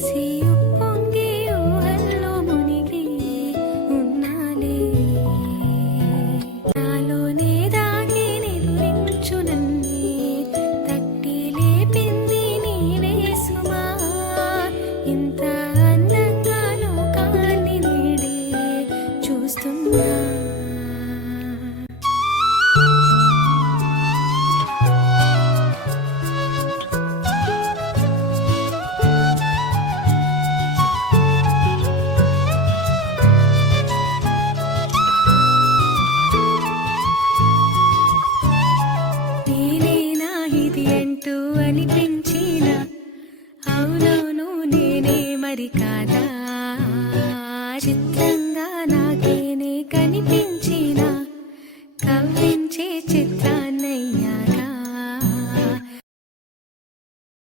ఎగిసి ఉప్పొంగి ఊహల్లో మునిగి ఉన్నాలే. నాలోనే దాగి నిదురించు నన్నే తట్టి లేపింది నీవే సుమా. ఇంత అందంగా లోకాన్ని నేడే చూస్తున్నా. నేనేనా ఇది అంటూ అనిపించిన అవునవును నేనే మరి కాదా. చిత్రంగా నాకేనే కని